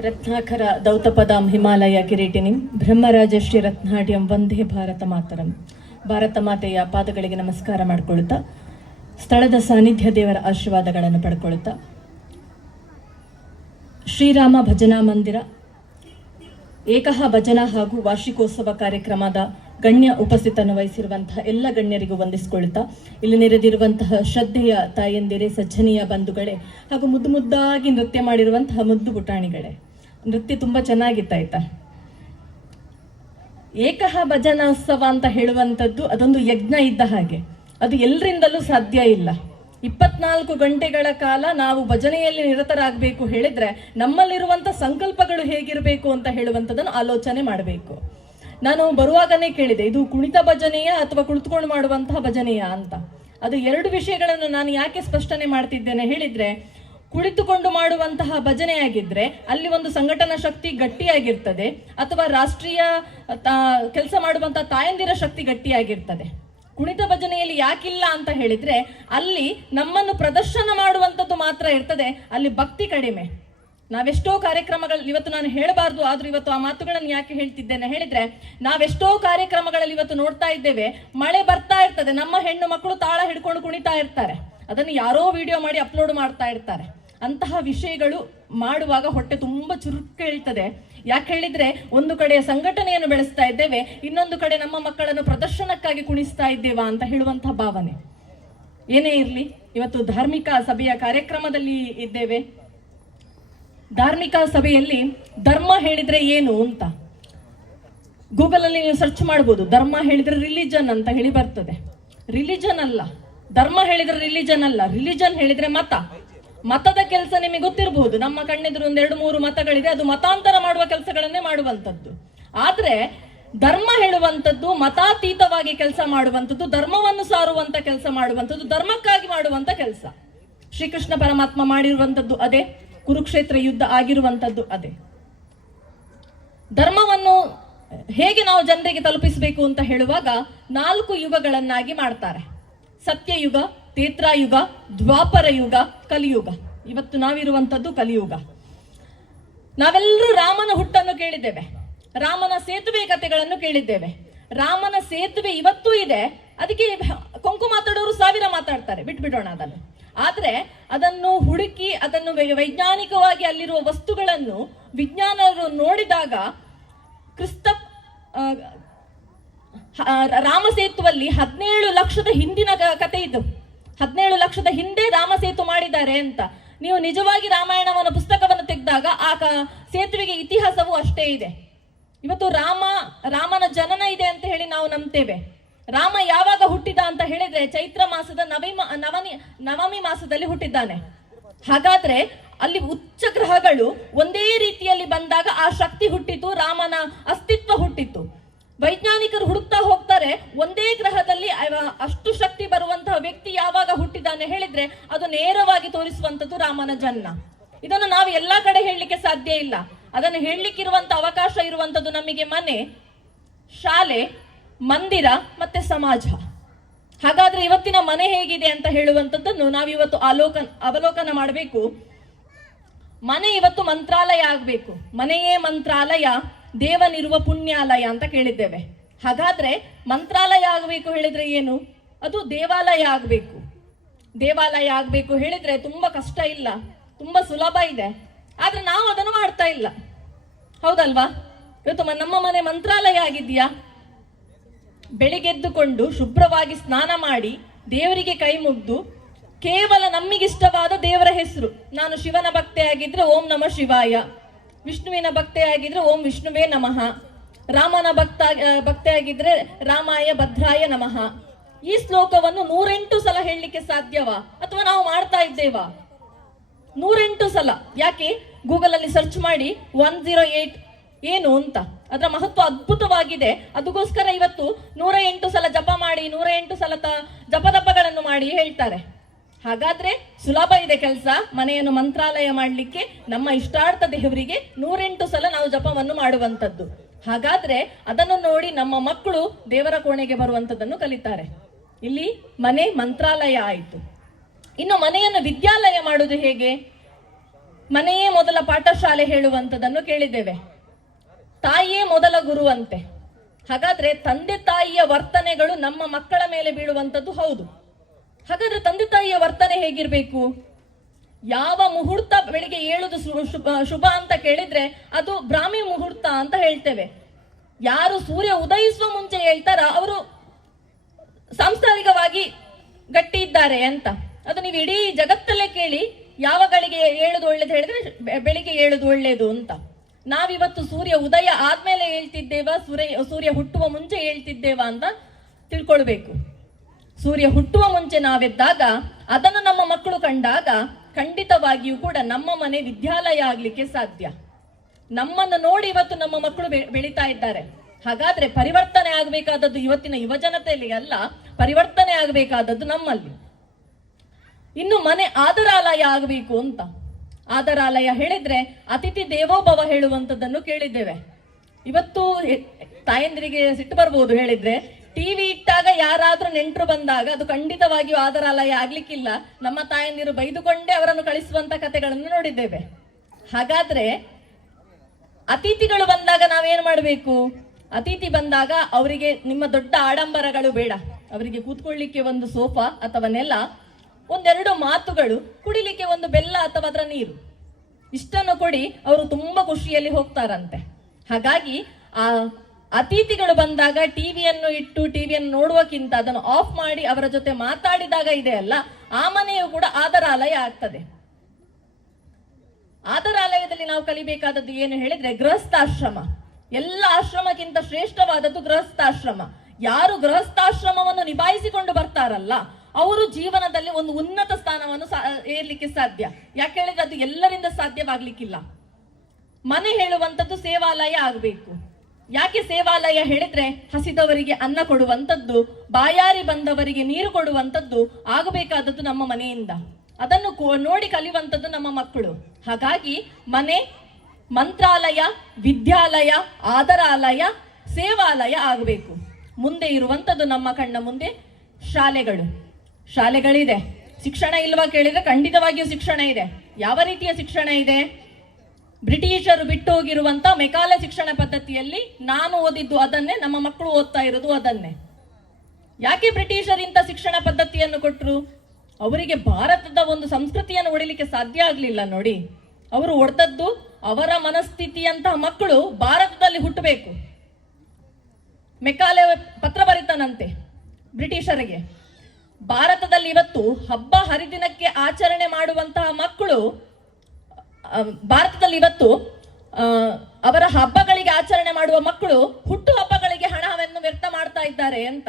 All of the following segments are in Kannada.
ರತ್ನಾಕರ ದೌತಪದಾಂ ಹಿಮಾಲಯ ಕಿರೀಟಿನಿಂ ಬ್ರಹ್ಮರಾಜಶ್ರೀ ರತ್ನಾಢ್ಯಂ ವಂದೇ ಭಾರತ ಮಾತರಂ. ಭಾರತ ಮಾತೆಯ ಪಾದಗಳಿಗೆ ನಮಸ್ಕಾರ ಮಾಡಿಕೊಳ್ಳುತ್ತಾ, ಸ್ಥಳದ ಸಾನ್ನಿಧ್ಯ ದೇವರ ಆಶೀರ್ವಾದಗಳನ್ನು ಪಡ್ಕೊಳ್ತಾ, ಶ್ರೀರಾಮ ಭಜನಾ ಮಂದಿರ ಏಕಃ ಭಜನಾ ಹಾಗೂ ವಾರ್ಷಿಕೋತ್ಸವ ಕಾರ್ಯಕ್ರಮದ ಗಣ್ಯ ಉಪಸ್ಥಿತನ್ನು ವಹಿಸಿರುವಂತಹ ಎಲ್ಲ ಗಣ್ಯರಿಗೂ ವಂದಿಸಿಕೊಳ್ತಾ, ಇಲ್ಲಿ ನೆರೆದಿರುವಂತಹ ಶ್ರದ್ಧೆಯ ತಾಯಂದಿರೇ, ಸಜ್ಜನೀಯ ಬಂಧುಗಳೇ ಹಾಗೂ ಮುದ್ದು ಮುದ್ದಾಗಿ ನೃತ್ಯ ಮಾಡಿರುವಂತಹ ಮುದ್ದು ಪುಟಾಣಿಗಳೇ, ನೃತ್ಯ ತುಂಬಾ ಚೆನ್ನಾಗಿತ್ತಾಯ್ತಾ. ಏಕಃ ಭಜನೋತ್ಸವ ಅಂತ ಹೇಳುವಂಥದ್ದು ಅದೊಂದು ಯಜ್ಞ ಇದ್ದ ಹಾಗೆ, ಅದು ಎಲ್ಲರಿಂದಲೂ ಸಾಧ್ಯ ಇಲ್ಲ. 24 ಗಂಟೆಗಳ ಕಾಲ ನಾವು ಭಜನೆಯಲ್ಲಿ ನಿರತರಾಗಬೇಕು ಹೇಳಿದ್ರೆ ನಮ್ಮಲ್ಲಿರುವಂತ ಸಂಕಲ್ಪಗಳು ಹೇಗಿರಬೇಕು ಅಂತ ಹೇಳುವಂಥದ್ದನ್ನು ಆಲೋಚನೆ ಮಾಡಬೇಕು. ನಾನು ಬರುವಾಗನೇ ಕೇಳಿದೆ, ಇದು ಕುಣಿತ ಭಜನೆಯ ಅಥವಾ ಕುಳಿತುಕೊಂಡು ಮಾಡುವಂತಹ ಭಜನೆಯ ಅಂತ. ಅದು ಎರಡು ವಿಷಯಗಳನ್ನು ನಾನು ಯಾಕೆ ಸ್ಪಷ್ಟನೆ ಮಾಡ್ತಿದ್ದೇನೆ ಹೇಳಿದ್ರೆ, ಕುಳಿತುಕೊಂಡು ಮಾಡುವಂತಹ ಭಜನೆಯಾಗಿದ್ರೆ ಅಲ್ಲಿ ಒಂದು ಸಂಘಟನಾ ಶಕ್ತಿ ಗಟ್ಟಿಯಾಗಿರ್ತದೆ, ಅಥವಾ ರಾಷ್ಟ್ರೀಯ ಕೆಲಸ ಮಾಡುವಂತಹ ತಾಯಂದಿರ ಶಕ್ತಿ ಗಟ್ಟಿಯಾಗಿರ್ತದೆ. ಕುಣಿತ ಭಜನೆಯಲ್ಲಿ ಯಾಕಿಲ್ಲ ಅಂತ ಹೇಳಿದ್ರೆ ಅಲ್ಲಿ ನಮ್ಮನ್ನು ಪ್ರದರ್ಶನ ಮಾಡುವಂಥದ್ದು ಮಾತ್ರ ಇರ್ತದೆ, ಅಲ್ಲಿ ಭಕ್ತಿ ಕಡಿಮೆ. ನಾವೆಷ್ಟೋ ಕಾರ್ಯಕ್ರಮಗಳಲ್ಲಿ ಇವತ್ತು ನಾನು ಹೇಳಬಾರ್ದು, ಆದ್ರೂ ಇವತ್ತು ಆ ಮಾತುಗಳನ್ನು ಯಾಕೆ ಹೇಳ್ತಿದ್ದೇನೆ ಹೇಳಿದ್ರೆ, ನಾವೆಷ್ಟೋ ಕಾರ್ಯಕ್ರಮಗಳಲ್ಲಿ ಇವತ್ತು ನೋಡ್ತಾ ಇದ್ದೇವೆ, ಮಳೆ ಬರ್ತಾ ಇರ್ತದೆ, ನಮ್ಮ ಹೆಣ್ಣು ಮಕ್ಕಳು ತಾಳ ಹಿಡ್ಕೊಂಡು ಕುಣಿತಾ ಇರ್ತಾರೆ, ಅದನ್ನು ಯಾರೋ ವಿಡಿಯೋ ಮಾಡಿ ಅಪ್ಲೋಡ್ ಮಾಡ್ತಾ ಇರ್ತಾರೆ. ಅಂತಹ ವಿಷಯಗಳು ಮಾಡುವಾಗ ಹೊಟ್ಟೆ ತುಂಬಾ ಚುರುಕು ಹೇಳ್ತದೆ. ಯಾಕೆ ಹೇಳಿದ್ರೆ, ಒಂದು ಕಡೆ ಸಂಘಟನೆಯನ್ನು ಬೆಳೆಸ್ತಾ ಇದ್ದೇವೆ, ಇನ್ನೊಂದು ಕಡೆ ನಮ್ಮ ಮಕ್ಕಳನ್ನು ಪ್ರದರ್ಶನಕ್ಕಾಗಿ ಕುಣಿಸ್ತಾ ಇದ್ದೇವಾ ಅಂತ ಹೇಳುವಂತಹ ಭಾವನೆ. ಏನೇ ಇರ್ಲಿ, ಇವತ್ತು ಧಾರ್ಮಿಕ ಸಭೆಯ ಕಾರ್ಯಕ್ರಮದಲ್ಲಿ ಇದ್ದೇವೆ. ಧಾರ್ಮಿಕ ಸಭೆಯಲ್ಲಿ ಧರ್ಮ ಹೇಳಿದ್ರೆ ಏನು ಅಂತ ಗೂಗಲ್ ಅಲ್ಲಿ ನೀವು ಸರ್ಚ್ ಮಾಡಬಹುದು. ಧರ್ಮ ಹೇಳಿದ್ರೆ ರಿಲಿಜನ್ ಅಂತ ಹೇಳಿ ಬರ್ತದೆ. ರಿಲಿಜನ್ ಅಲ್ಲ, ಧರ್ಮ ಹೇಳಿದ್ರೆ ರಿಲಿಜನ್ ಅಲ್ಲ. ರಿಲಿಜನ್ ಹೇಳಿದ್ರೆ ಮತ. ಮತದ ಕೆಲಸ ನಿಮಗೆ ಗೊತ್ತಿರಬಹುದು, ನಮ್ಮ ಕಣ್ಣೆದುರು 2-3 ಮತಗಳಿದೆ, ಅದು ಮತಾಂತರ ಮಾಡುವ ಕೆಲಸಗಳನ್ನೇ ಮಾಡುವಂಥದ್ದು. ಆದ್ರೆ ಧರ್ಮ ಹೇಳುವಂಥದ್ದು ಮತಾತೀತವಾಗಿ ಕೆಲಸ ಮಾಡುವಂಥದ್ದು, ಧರ್ಮವನ್ನು ಸಾರುವಂತ ಕೆಲಸ ಮಾಡುವಂಥದ್ದು, ಧರ್ಮಕ್ಕಾಗಿ ಮಾಡುವಂತ ಕೆಲಸ. ಶ್ರೀಕೃಷ್ಣ ಪರಮಾತ್ಮ ಮಾಡಿರುವಂಥದ್ದು ಅದೇ, ಕುರುಕ್ಷೇತ್ರ ಯುದ್ಧ ಆಗಿರುವಂಥದ್ದು ಅದೇ. ಧರ್ಮವನ್ನು ಹೇಗೆ ನಾವು ಜನರಿಗೆ ತಲುಪಿಸಬೇಕು ಅಂತ ಹೇಳುವಾಗ 4 ಯುಗಗಳನ್ನಾಗಿ ಮಾಡ್ತಾರೆ. ಸತ್ಯಯುಗ, ತ್ರೇತಾಯುಗ, ದ್ವಾಪರ ಯುಗ, ಕಲಿಯುಗ. ಇವತ್ತು ನಾವಿರುವಂತದ್ದು ಕಲಿಯುಗ. ನಾವೆಲ್ಲರೂ ರಾಮನ ಹುಟ್ಟನ್ನು ಕೇಳಿದ್ದೇವೆ, ರಾಮನ ಸೇತುವೆ ಕಥೆಗಳನ್ನು ಕೇಳಿದ್ದೇವೆ. ರಾಮನ ಸೇತುವೆ ಇವತ್ತೂ ಇದೆ, ಅದಕ್ಕೆ ಕೊಂಕು ಮಾತಾಡೋರು 1000 ಮಾತಾಡ್ತಾರೆ, ಬಿಟ್ಬಿಡೋಣ ಅದನ್ನು. ಆದ್ರೆ ಅದನ್ನು ಹುಡುಕಿ ಅದನ್ನು ವೈಜ್ಞಾನಿಕವಾಗಿ ಅಲ್ಲಿರುವ ವಸ್ತುಗಳನ್ನು ವಿಜ್ಞಾನರು ನೋಡಿದಾಗ ಕ್ರಿಸ್ತ ರಾಮ ಸೇತುವಲ್ಲಿ 17 ಲಕ್ಷದ ಹಿಂದಿನ ಕಥೆ ಇದು. 17 ಲಕ್ಷದ ಹಿಂದೆ ರಾಮ ಸೇತು ಮಾಡಿದ್ದಾರೆ ಅಂತ. ನೀವು ನಿಜವಾಗಿ ರಾಮಾಯಣವನ್ನು ಪುಸ್ತಕವನ್ನು ತೆಗೆದಾಗ ಆ ಸೇತುವೆಗೆ ಇತಿಹಾಸವೂ ಅಷ್ಟೇ ಇದೆ. ಇವತ್ತು ರಾಮನ ಜನನ ಇದೆ ಅಂತ ಹೇಳಿ ನಾವು ನಂಬ್ತೇವೆ. ರಾಮ ಯಾವಾಗ ಹುಟ್ಟಿದ ಅಂತ ಹೇಳಿದ್ರೆ ಚೈತ್ರ ಮಾಸದ ನವಮಿ ಮಾಸದಲ್ಲಿ ಹುಟ್ಟಿದ್ದಾನೆ. ಹಾಗಾದ್ರೆ ಅಲ್ಲಿ ಉಚ್ಚ ಗ್ರಹಗಳು ಒಂದೇ ರೀತಿಯಲ್ಲಿ ಬಂದಾಗ ಆ ಶಕ್ತಿ ಹುಟ್ಟಿತು, ರಾಮನ ಅಸ್ತಿತ್ವ ಹುಟ್ಟಿತು. ವೈಜ್ಞಾನಿಕರು ಹುಡುಕ್ತಾ ಹೋಗ್ತಾರೆ, ಒಂದೇ ಗ್ರಹದಲ್ಲಿ ಅಷ್ಟು ಶಕ್ತಿ ಬರುವಂತಹ ವ್ಯಕ್ತಿ ಯಾವಾಗ ಹುಟ್ಟಿದ್ದಾನೆ ಹೇಳಿದ್ರೆ ಅದು ನೇರವಾಗಿ ತೋರಿಸುವಂತದ್ದು ರಾಮನ ಜನ್ಮ. ಇದನ್ನು ನಾವು ಎಲ್ಲಾ ಕಡೆ ಹೇಳಲಿಕ್ಕೆ ಸಾಧ್ಯ ಇಲ್ಲ. ಅದನ್ನು ಹೇಳಲಿಕ್ಕಿರುವಂತ ಅವಕಾಶ ಇರುವಂತದ್ದು ನಮಗೆ ಮನೆ, ಶಾಲೆ, ಮಂದಿರ ಮತ್ತೆ ಸಮಾಜ. ಹಾಗಾದ್ರೆ ಇವತ್ತಿನ ಮನೆ ಹೇಗಿದೆ ಅಂತ ಹೇಳುವಂತದ್ದನ್ನು ನಾವಿವತ್ತು ಅವಲೋಕನ ಮಾಡಬೇಕು. ಮನೆ ಇವತ್ತು ಮಂತ್ರಾಲಯ ಆಗ್ಬೇಕು. ಮನೆಯೇ ಮಂತ್ರಾಲಯ, ದೇವನಿರುವ ಪುಣ್ಯಾಲಯ ಅಂತ ಕೇಳಿದ್ದೇವೆ. ಹಾಗಾದ್ರೆ ಮಂತ್ರಾಲಯ ಆಗಬೇಕು ಹೇಳಿದ್ರೆ ಏನು? ಅದು ದೇವಾಲಯ ಆಗಬೇಕು. ದೇವಾಲಯ ಆಗಬೇಕು ಹೇಳಿದ್ರೆ ತುಂಬಾ ಕಷ್ಟ ಇಲ್ಲ, ತುಂಬಾ ಸುಲಭ ಇದೆ. ಆದ್ರೆ ನಾವು ಅದನ್ನು ಮಾಡ್ತಾ ಇಲ್ಲ, ಹೌದಲ್ವಾ? ಇವತ್ತು ನಮ್ಮ ಮನೆ ಮಂತ್ರಾಲಯ ಆಗಿದೆಯಾ? ಬೆಳಿಗ್ಗೆದ್ದುಕೊಂಡು ಶುಭ್ರವಾಗಿ ಸ್ನಾನ ಮಾಡಿ ದೇವರಿಗೆ ಕೈ ಮುಗ್ದು ಕೇವಲ ನಮಗಿಷ್ಟವಾದ ದೇವರ ಹೆಸರು, ನಾನು ಶಿವನ ಭಕ್ತೆ ಆಗಿದ್ರೆ ಓಂ ನಮಃ ಶಿವಾಯ, ವಿಷ್ಣುವಿನ ಭಕ್ತೆ ಆಗಿದ್ರೆ ಓಂ ವಿಷ್ಣುವೇ ನಮಃ, ರಾಮನ ಭಕ್ತೆ ಆಗಿದ್ರೆ ರಾಮಾಯ ಭದ್ರಾಯ ನಮಃ. ಈ ಶ್ಲೋಕವನ್ನು 108 ಸಲ ಹೇಳಲಿಕ್ಕೆ ಸಾಧ್ಯವಾ? ಅಥವಾ ನಾವು ಮಾಡ್ತಾ ಇದ್ದೇವಾ? 108 ಸಲ. ಯಾಕೆ? ಗೂಗಲ್ ಅಲ್ಲಿ ಸರ್ಚ್ ಮಾಡಿ 108 ಏನು ಅಂತ, ಅದರ ಮಹತ್ವ ಅದ್ಭುತವಾಗಿದೆ. ಅದಕ್ಕೋಸ್ಕರ ಇವತ್ತು 108 ಸಲ ಜಪ ಮಾಡಿ, 108 ಸಲ ಜಪದಪ್ಪಗಳನ್ನು ಮಾಡಿ ಹೇಳ್ತಾರೆ. ಹಾಗಾದ್ರೆ ಸುಲಭ ಇದೆ ಕೆಲಸ, ಮನೆಯನ್ನು ಮಂತ್ರಾಲಯ ಮಾಡಲಿಕ್ಕೆ. ನಮ್ಮ ಇಷ್ಟಾರ್ಥ ದೇವರಿಗೆ 108 ಸಲ ನಾವು ಜಪವನ್ನು ಮಾಡುವಂತದ್ದು. ಹಾಗಾದ್ರೆ ಅದನ್ನು ನೋಡಿ ನಮ್ಮ ಮಕ್ಕಳು ದೇವರ ಕೋಣೆಗೆ ಬರುವಂತದ್ದನ್ನು ಕಲಿತಾರೆ. ಇಲ್ಲಿ ಮನೆ ಮಂತ್ರಾಲಯ ಆಯಿತು. ಇನ್ನು ಮನೆಯನ್ನು ವಿದ್ಯಾಲಯ ಮಾಡುವುದು ಹೇಗೆ? ಮನೆಯೇ ಮೊದಲ ಪಾಠಶಾಲೆ ಹೇಳುವಂಥದ್ದನ್ನು ಕೇಳಿದ್ದೇವೆ. ತಾಯಿಯೇ ಮೊದಲ ಗುರುವಂತೆ. ಹಾಗಾದ್ರೆ ತಂದೆ ತಾಯಿಯ ವರ್ತನೆಗಳು ನಮ್ಮ ಮಕ್ಕಳ ಮೇಲೆ ಬೀಳುವಂಥದ್ದು ಹೌದು. ಹಾಗಾದ್ರೆ ತಂದೆ ತಾಯಿಯ ವರ್ತನೆ ಹೇಗಿರ್ಬೇಕು? ಯಾವ ಮುಹೂರ್ತ ಬೆಳಿಗ್ಗೆ ಏಳುದು ಶುಭ ಅಂತ ಕೇಳಿದ್ರೆ ಅದು ಬ್ರಾಹ್ಮಿ ಮುಹೂರ್ತ ಅಂತ ಹೇಳ್ತೇವೆ. ಯಾರು ಸೂರ್ಯ ಉದಯಿಸುವ ಮುಂಚೆ ಹೇಳ್ತಾರ ಅವರು ಸಾಂಸಾರಿಕವಾಗಿ ಗಟ್ಟಿ ಇದ್ದಾರೆ ಅಂತ. ಅದು ನೀವು ಇಡೀ ಜಗತ್ತಲ್ಲೇ ಕೇಳಿ, ಯಾವ ಗಳಿಗೆ ಏಳುದು ಒಳ್ಳೇದು ಹೇಳಿದ್ರೆ ಬೆಳಿಗ್ಗೆ ಏಳುದು ಒಳ್ಳೇದು ಅಂತ. ನಾವಿವತ್ತು ಸೂರ್ಯ ಉದಯ ಆದ್ಮೇಲೆ ಹೇಳ್ತಿದ್ದೇವ, ಸೂರ್ಯ ಹುಟ್ಟುವ ಮುಂಚೆ ಹೇಳ್ತಿದ್ದೇವ ಅಂತ ತಿಳ್ಕೊಳ್ಬೇಕು. ಸೂರ್ಯ ಹುಟ್ಟುವ ಮುಂಚೆ ನಾವೆದ್ದಾಗ ಅದನ್ನು ನಮ್ಮ ಮಕ್ಕಳು ಕಂಡಾಗ ಖಂಡಿತವಾಗಿಯೂ ಕೂಡ ನಮ್ಮ ಮನೆ ವಿದ್ಯಾಲಯ ಆಗ್ಲಿಕ್ಕೆ ಸಾಧ್ಯ. ನಮ್ಮನ್ನು ನೋಡಿ ಇವತ್ತು ನಮ್ಮ ಮಕ್ಕಳು ಬೆಳೀತಾ ಇದ್ದಾರೆ. ಹಾಗಾದ್ರೆ ಪರಿವರ್ತನೆ ಆಗಬೇಕಾದದ್ದು ಇವತ್ತಿನ ಯುವಜನತೆಯಲ್ಲಿ ಅಲ್ಲ, ಪರಿವರ್ತನೆ ಆಗಬೇಕಾದದ್ದು ನಮ್ಮಲ್ಲಿ. ಇನ್ನು ಮನೆ ಆದರಾಲಯ ಆಗಬೇಕು ಅಂತ. ಆದರಾಲಯ ಹೇಳಿದ್ರೆ ಅತಿಥಿ ದೇವೋಭವ ಹೇಳುವಂಥದ್ದನ್ನು ಕೇಳಿದ್ದೇವೆ. ಇವತ್ತು ತಾಯಂದಿರಿಗೆ ಸಿಟ್ಟು ಬರ್ಬೋದು ಹೇಳಿದ್ರೆ, ಟಿವಿ ಇಟ್ಟಾಗ ಯಾರಾದ್ರೂ ನೆಂಟರು ಬಂದಾಗ ಅದು ಖಂಡಿತವಾಗಿಯೂ ಆದರಾಲಯ ಆಗ್ಲಿಕ್ಕಿಲ್ಲ. ನಮ್ಮ ತಾಯಂದಿರು ಬೈದುಕೊಂಡೇ ಅವರನ್ನು ಕಳಿಸುವಂತ ಕಥೆಗಳನ್ನು ನೋಡಿದ್ದೇವೆ. ಹಾಗಾದ್ರೆ ಅತಿಥಿಗಳು ಬಂದಾಗ ನಾವೇನು ಮಾಡಬೇಕು? ಅತಿಥಿ ಬಂದಾಗ ಅವರಿಗೆ ನಿಮ್ಮ ದೊಡ್ಡ ಆಡಂಬರಗಳು ಬೇಡ. ಅವರಿಗೆ ಕೂತ್ಕೊಳ್ಳಿಕ್ಕೆ ಒಂದು ಸೋಫಾ ಅಥವಾ ನೆಲ, ಒಂದೆರಡು ಮಾತುಗಳು, ಕುಡಿಲಿಕ್ಕೆ ಒಂದು ಬೆಲ್ಲ ಅಥವಾ ಅದರ ನೀರು, ಇಷ್ಟನ್ನು ಕೊಡಿ, ಅವರು ತುಂಬಾ ಖುಷಿಯಲ್ಲಿ ಹೋಗ್ತಾರಂತೆ. ಹಾಗಾಗಿ ಆ ಅತಿಥಿಗಳು ಬಂದಾಗ ಟಿವಿಯನ್ನು ಇಟ್ಟು ಟಿವಿಯನ್ನು ನೋಡುವಕ್ಕಿಂತ ಅದನ್ನು ಆಫ್ ಮಾಡಿ ಅವರ ಜೊತೆ ಮಾತಾಡಿದಾಗ ಇದೆ ಅಲ್ಲ, ಆ ಮನೆಯು ಕೂಡ ಆದರಾಲಯ ಆಗ್ತದೆ. ಆದರಾಲಯದಲ್ಲಿ ನಾವು ಕಲಿಬೇಕಾದದ್ದು ಏನು ಹೇಳಿದ್ರೆ ಗೃಹಸ್ಥಾಶ್ರಮ. ಎಲ್ಲ ಆಶ್ರಮಕ್ಕಿಂತ ಶ್ರೇಷ್ಠವಾದದ್ದು ಗೃಹಸ್ಥಾಶ್ರಮ. ಯಾರು ಗೃಹಸ್ಥಾಶ್ರಮವನ್ನು ನಿಭಾಯಿಸಿಕೊಂಡು ಬರ್ತಾರಲ್ಲ ಅವರು ಜೀವನದಲ್ಲಿ ಒಂದು ಉನ್ನತ ಸ್ಥಾನವನ್ನು ಏರ್ಲಿಕ್ಕೆ ಸಾಧ್ಯ. ಯಾಕೆ ಹೇಳಿದ್ರೆ ಅದು ಎಲ್ಲರಿಂದ ಸಾಧ್ಯವಾಗ್ಲಿಕ್ಕಿಲ್ಲ. ಮನೆ ಹೇಳುವಂಥದ್ದು ಸೇವಾಲಯ ಆಗಬೇಕು. ಯಾಕೆ ಸೇವಾಲಯ ಹೇಳಿದ್ರೆ ಹಸಿದವರಿಗೆ ಅನ್ನ ಕೊಡುವಂಥದ್ದು, ಬಾಯಾರಿ ಬಂದವರಿಗೆ ನೀರು ಕೊಡುವಂಥದ್ದು ಆಗಬೇಕಾದದ್ದು ನಮ್ಮ ಮನೆಯಿಂದ. ಅದನ್ನು ನೋಡಿ ಕಲಿಯುವಂಥದ್ದು ನಮ್ಮ ಮಕ್ಕಳು. ಹಾಗಾಗಿ ಮನೆ ಮಂತ್ರಾಲಯ, ವಿದ್ಯಾಲಯ, ಆದರಾಲಯ, ಸೇವಾಲಯ ಆಗಬೇಕು. ಮುಂದೆ ಇರುವಂಥದ್ದು ನಮ್ಮ ಕಣ್ಣ ಮುಂದೆ ಶಾಲೆಗಳು. ಶಾಲೆಗಳಿದೆ. ಶಿಕ್ಷಣ ಇಲ್ವಾ ಕೇಳಿದ್ರೆ ಖಂಡಿತವಾಗಿಯೂ ಶಿಕ್ಷಣ ಇದೆ. ಯಾವ ರೀತಿಯ ಶಿಕ್ಷಣ ಇದೆ? ಬ್ರಿಟಿಷರು ಬಿಟ್ಟು ಹೋಗಿರುವಂತ ಮೆಕಾಲೆ ಶಿಕ್ಷಣ ಪದ್ಧತಿಯಲ್ಲಿ ನಾನು ಓದಿದ್ದು ಅದನ್ನೇ, ನಮ್ಮ ಮಕ್ಕಳು ಓದ್ತಾ ಇರೋದು ಅದನ್ನೇ. ಯಾಕೆ ಬ್ರಿಟಿಷರ್ ಇಂಥ ಶಿಕ್ಷಣ ಪದ್ಧತಿಯನ್ನು ಕೊಟ್ಟರು? ಅವರಿಗೆ ಭಾರತದ ಒಂದು ಸಂಸ್ಕೃತಿಯನ್ನು ಒಡಿಲಿಕ್ಕೆ ಸಾಧ್ಯ ಆಗ್ಲಿಲ್ಲ ನೋಡಿ. ಅವರು ಒಡೆದದ್ದು ಅವರ ಮನಸ್ಥಿತಿಯಂತಹ ಮಕ್ಕಳು ಭಾರತದಲ್ಲಿ ಹುಟ್ಟಬೇಕು. ಮೆಕಾಲೆ ಪತ್ರ ಬರೀತಾನಂತೆ ಬ್ರಿಟಿಷರಿಗೆ, ಭಾರತದಲ್ಲಿ ಇವತ್ತು ಹಬ್ಬ ಹರಿದಿನಕ್ಕೆ ಆಚರಣೆ ಮಾಡುವಂತಹ ಮಕ್ಕಳು, ಭಾರತದಲ್ಲಿ ಇವತ್ತು ಅವರ ಹಬ್ಬಗಳಿಗೆ ಆಚರಣೆ ಮಾಡುವ ಮಕ್ಕಳು ಹುಟ್ಟು ಹಬ್ಬಗಳಿಗೆ ಹಣವನ್ನು ವ್ಯರ್ಥ ಮಾಡ್ತಾ ಇದ್ದಾರೆ ಅಂತ